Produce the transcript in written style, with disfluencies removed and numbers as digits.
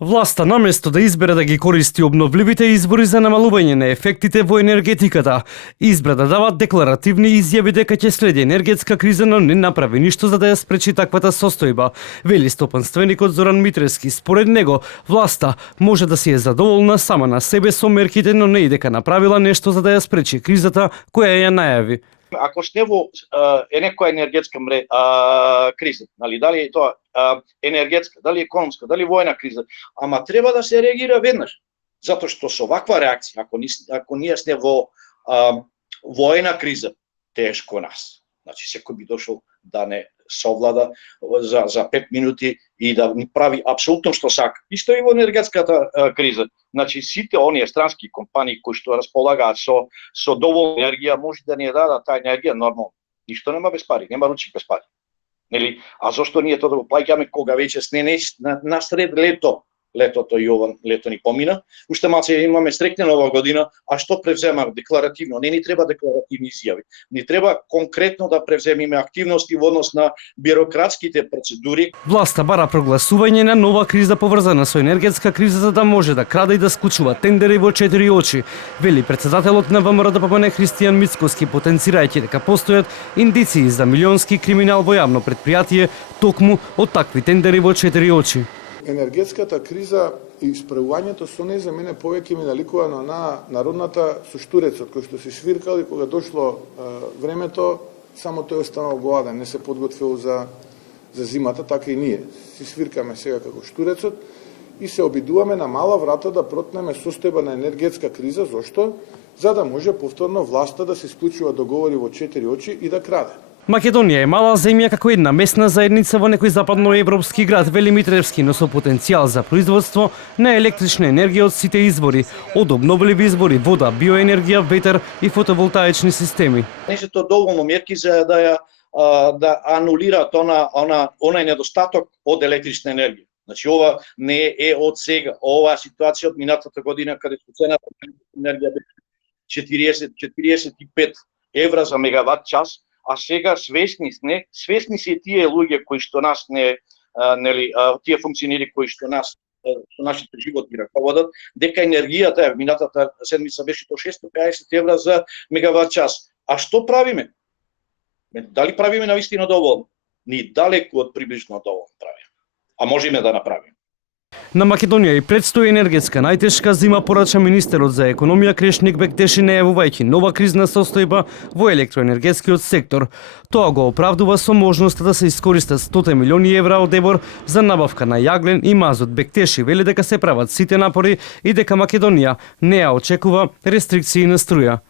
Власта наместо да избере да ги користи обновливите извори за намалување на ефектите во енергетиката, избра да дава декларативни изјави дека ќе следи енергетска криза, но не направи ништо за да ја спречи таквата состојба, вели стопанственикот Зоран Митревски. Според него, власта може да си е задоволна сама на себе со мерките, но не и дека направила нешто за да ја спречи кризата која ја најави. Ако сте во некоја енергетска криза, нали, дали е тоа енергетска, дали економска, дали војна криза, ама треба да се реагира веднаш. Затоа што со ваква реакција, ако ние сте во војна криза, тешко нас. Значи секој би дошол да не совлада за 5 минути и да ни прави апсолутно што сака. Исто и во енергетската криза. Значи сите оние странски компании кои што располагаат со доволна енергија може да ни ја дадат таа енергија нормално. Ништо нема без пари, нема ручек без пари. Нели? А зошто ние тоа да го плаќаме кога веќе сне насред летото и ова лето ни помина. Уште малце имаме среќна нова година, а што превземаме декларативно? Не ни треба декларативни изјави. Ни треба конкретно да превземиме активности во однос на бирократските процедури. Власта бара прогласување на нова криза поврзана со енергетска криза за да може да краде и да склучува тендери во 4 очи, вели претседателот на ВМРО-ДПМН Христијан Мицкоски, потенцирајќи дека постојат индиции за милионски криминал во јавно предпријатие токму од такви тендери во 4 очи. Енергетската криза и справувањето со неј за мене повеќе ми наликува на народната со штурецот, кој што се свиркал и кога дошло времето, само тој останал гладен, не се подготвил за зимата, така и ние. Си свиркаме сега како штурецот и се обидуваме на мала врата да протнеме состојба на енергетска криза. Зошто? За да може повторно власта да се склучува договори во 4 очи и да краде. Македонија е мала земја како една местна заедница во некој западноевропски град, вели Митревски, но со потенцијал за производство на електрична енергија од сите извори, од обновливи извори, вода, биоенергија, ветер и фотоволтаични системи. Не се тоа доволно мерки за да анулираат онај недостаток од електрична енергија. Значи ова не е од сега, ова ситуација од минатата година каде цената на енергија беше 45 евра за мегават час. А сега свесни се тие луѓе кои што нас тие функционери кои што нас со нашите животи раководат, дека енергијата минатата седмица беше до 650 евра за мегават час. А што правиме? Дали правиме навистина доволно? Ни далеку од приближно доволно правиме. А можеме да направиме. На Македонија и предстои енергетска најтешка зима, порача министерот за економија Крешник Бектеши, најавувајќи нова кризна состојба во електроенергетскиот сектор. Тоа го оправдува со можноста да се искористат 100 милиони евра од ЕБОР за набавка на јаглен и мазот. Бектеши вели дека се прават сите напори и дека Македонија не ја очекува рестрикции на струја.